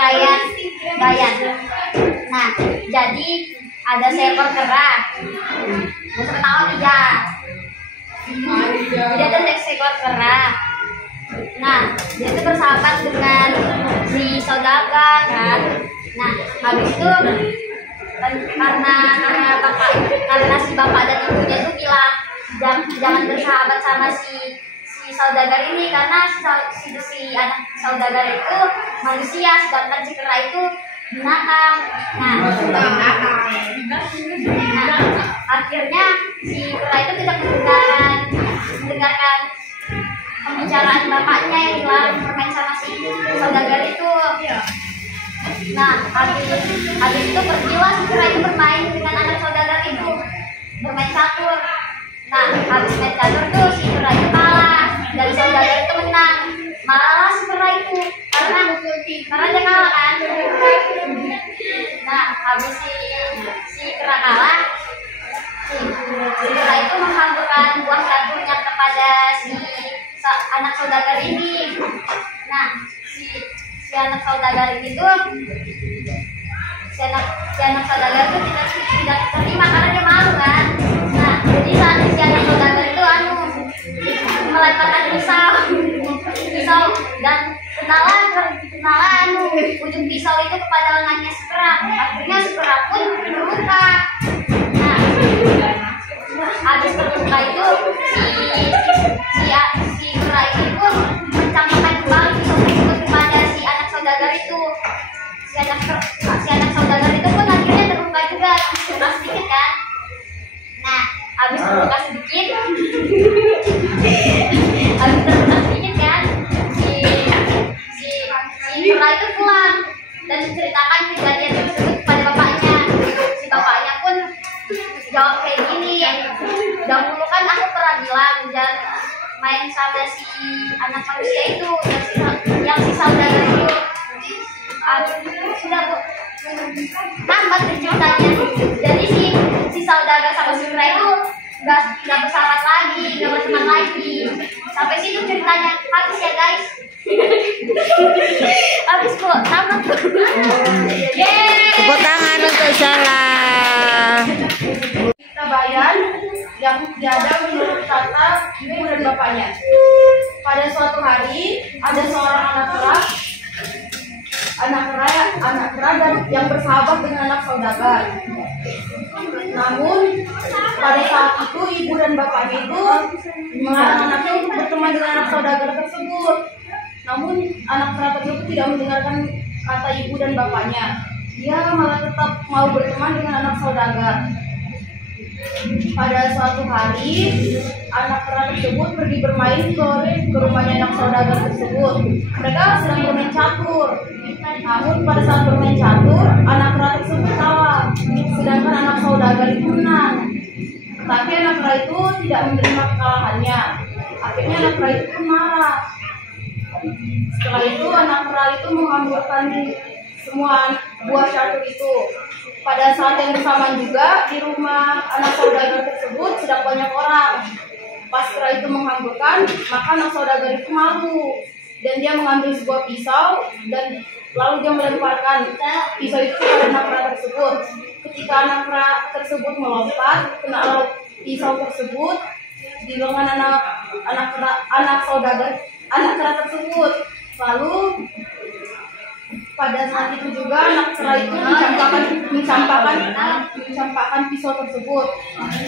kayak bayan. Nah, jadi ada seekor kera. Musuh ketawa dia. Dia ada seekor kera. Nah, dia itu bersahabat dengan si saudagar kan. Nah, habis itu karena si bapak dan ibunya itu bilang jangan bersahabat sama si saudagar ini karena si anak saudagar itu manusia, sedangkan si kera itu binatang. Nah, akhirnya si kera itu tidak mendengarkan pembicaraan bapaknya yang dilarang bermain sama si saudagar itu. Nah, habis itu pergilah si kera itu bermain dengan anak saudagar itu, bermain catur. Nah, habis main catur tuh si kera itu kalah dan saudagar itu menang. Marahlah si kera itu karena dia kalah kan. Nah, habis si kera kalah, si kera itu menghamburkan buah caturnya kepada si anak saudagar ini. Nah, si anak saudagar ini tuh si anak saudagar itu tidak terima karena dia malu kan. Nah, jadi saat si anak saudagar itu melemparkan pisau dan kenalan ujung pisau itu kepada lengannya si kera. Akhirnya si kera pun terluka. Nah, habis terluka itu si kera itu pun mencampakkan kembali pisau tersebut kepada si anak saudagar itu. Si anak saudagar itu pun akhirnya terluka juga, terluka sedikit kan. Nah, habis terluka sedikit kan, si kera itu pulang dan menceritakan kejadian tersebut kepada bapaknya. Si bapaknya pun jawab kayak gini, dahulu kan aku pernah bilang jangan main sama si anak manusia itu yang si saudagar itu. Sudah Bu, tamat ceritanya. Jadi si saudagar sama si kera itu nggak bersahabat lagi, nggak berteman lagi. Sampai situ ceritanya, habis ya guys. Habis Bu, tamat Bu. Tepuk tangan untuk Salah. Kita bayan yang tiada menurut kata ibu dan bapaknya. Pada suatu hari ada seorang anak kera dan yang bersahabat dengan anak saudagar. Namun pada saat itu ibu dan bapaknya itu melarang anaknya untuk berteman dengan anak saudagar tersebut. Namun anak kera tersebut tidak mendengarkan kata ibu dan bapaknya. Dia malah tetap mau berteman dengan anak saudagar. Pada suatu hari anak kera tersebut pergi bermain ke rumahnya anak saudagar tersebut. Mereka sedang bermain catur. Namun pada saat bermain catur, anak kera tersebut kalah, sedangkan anak saudagar itu menang. Tapi anak kera itu tidak menerima kekalahannya. Akhirnya anak kera itu marah. Setelah itu anak kera itu menghamburkan semua buah catur itu. Pada saat yang bersamaan juga di rumah anak saudagar tersebut sedang banyak orang. Pas kera itu menghamburkan, maka anak saudagar itu malu dan dia mengambil sebuah pisau dan lalu dia melemparkan pisau itu kepada anak kera tersebut. Ketika anak kera tersebut melompat, kena pisau tersebut di lengan anak kera tersebut. Lalu pada saat itu juga anak kera itu mencampakkan pisau tersebut.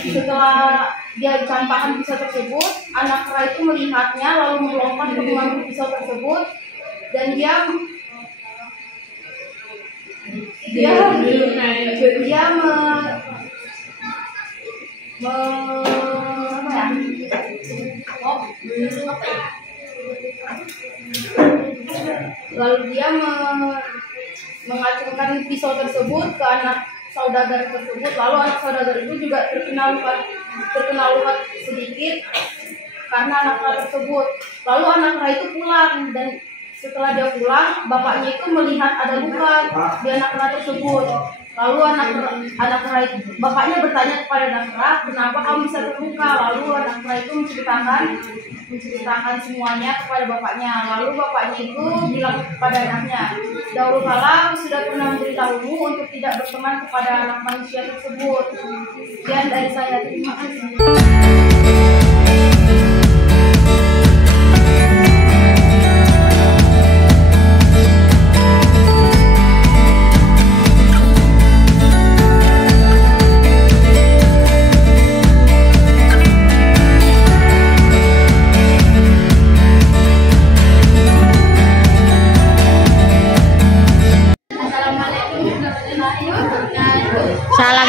Setelah dia mencampakkan pisau tersebut, anak kera itu melihatnya lalu melompat untuk mengambil pisau tersebut dan dia mengacungkan pisau tersebut ke anak saudagar tersebut. Lalu anak saudagar itu juga terkena luka sedikit karena anak kera tersebut. Lalu anak kera itu pulang dan Setelah dia pulang, bapaknya itu melihat ada luka di anak kera tersebut. Lalu bapaknya bertanya kepada anak kera, kenapa kamu bisa terluka? Lalu anak kera itu menceritakan semuanya kepada bapaknya. Lalu bapaknya itu bilang kepada anaknya, dahulu kala aku sudah pernah memberitahumu untuk tidak berteman kepada anak manusia tersebut. Sekian dari saya, terima kasih. Salam.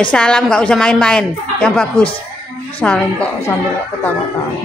Salam, nggak usah main-main, yang bagus. Salam kok sambil ketawa-tawa.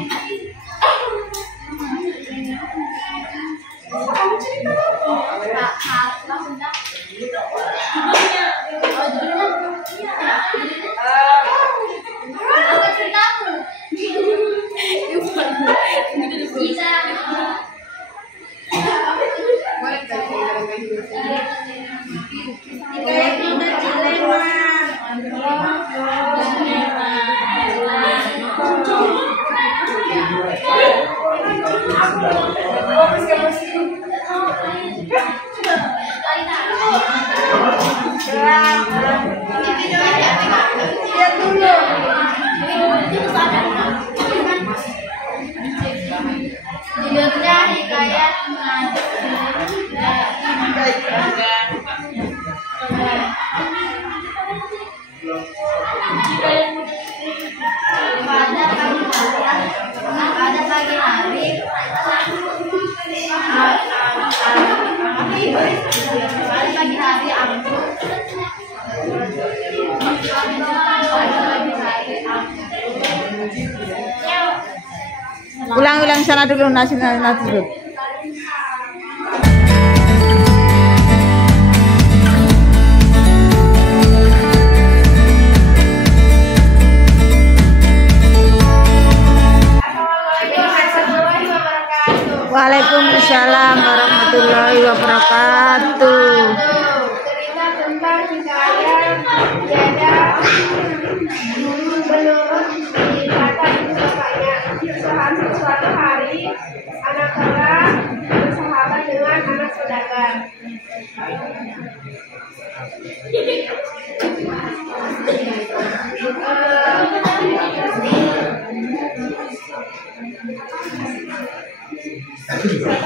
Judulnya Hikayat pada pagi hari Ulang sana dulu, nasi dulu. Waalaikumsalam warahmatullahi wabarakatuh. Cerita tentang hikayat tiada menurut kata ibu bapaknya. Suatu hari anak kera bersahabat dengan anak saudagar.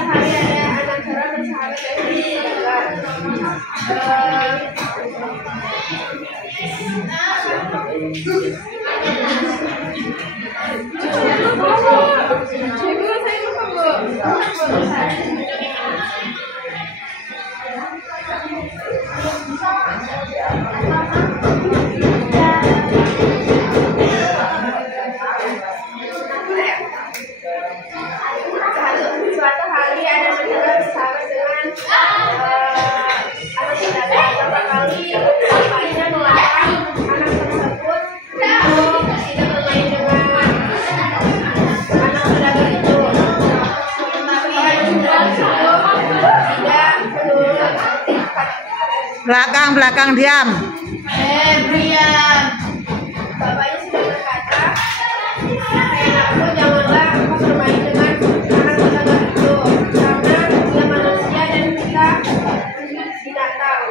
Suatu hari ada anak kera bersahabat dengan saudagar. Suatu hari ada anak kera bersahabat dengan anak saudagar. Beberapa kali bapaknya melarang anak tersebut untuk tidak bermain dengan anak saudagar itu. Tetapi anak saudagar itu tidak menurut Belakang diam. Brian. Bapaknya sudah berkata, anakku janganlah engkau bermain dengan anak saudagar itu, karena dia manusia dan kita binatang.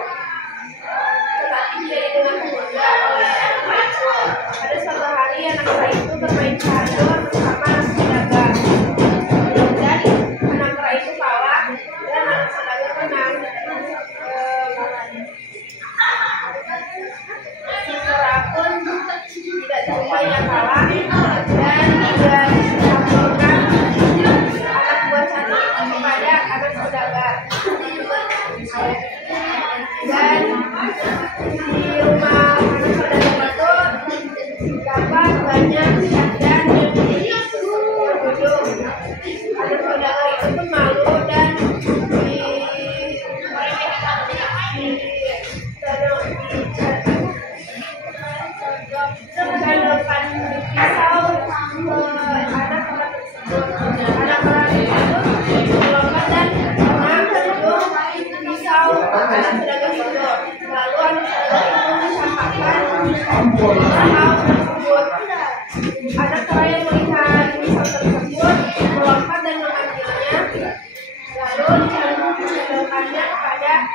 Tetapi tidak didengarkan juga oleh anak itu. Pada suatu hari anak kera itu bermain catur bersama anak saudagar. Dan anak kera itu kalah dan anak saudagar menang. Si kera pun tidak terima ia kalah dan tidak dilaporkan anak buah catur itu kepada anak saudagar. Dan di rumah anak saudagar itu dapat banyak syahdan yang duduk. Anak saudagar itu pun malu dan ditandangkan pisau ke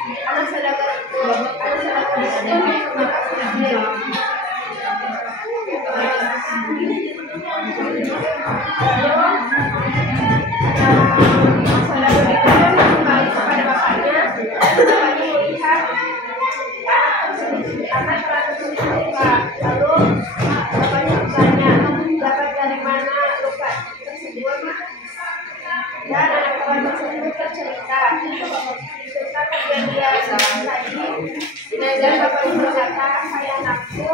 anak saudagar itu dia. Saudagar itu dia kembali kepada bapaknya melihat anak tersebut luka. Lalu bapaknya bertanya, dapat dari mana luka tersebut? Dan anak kerabat tersebut bercerita tentang kejadian tadi. Dan bapaknya berkata, "Hai anakku,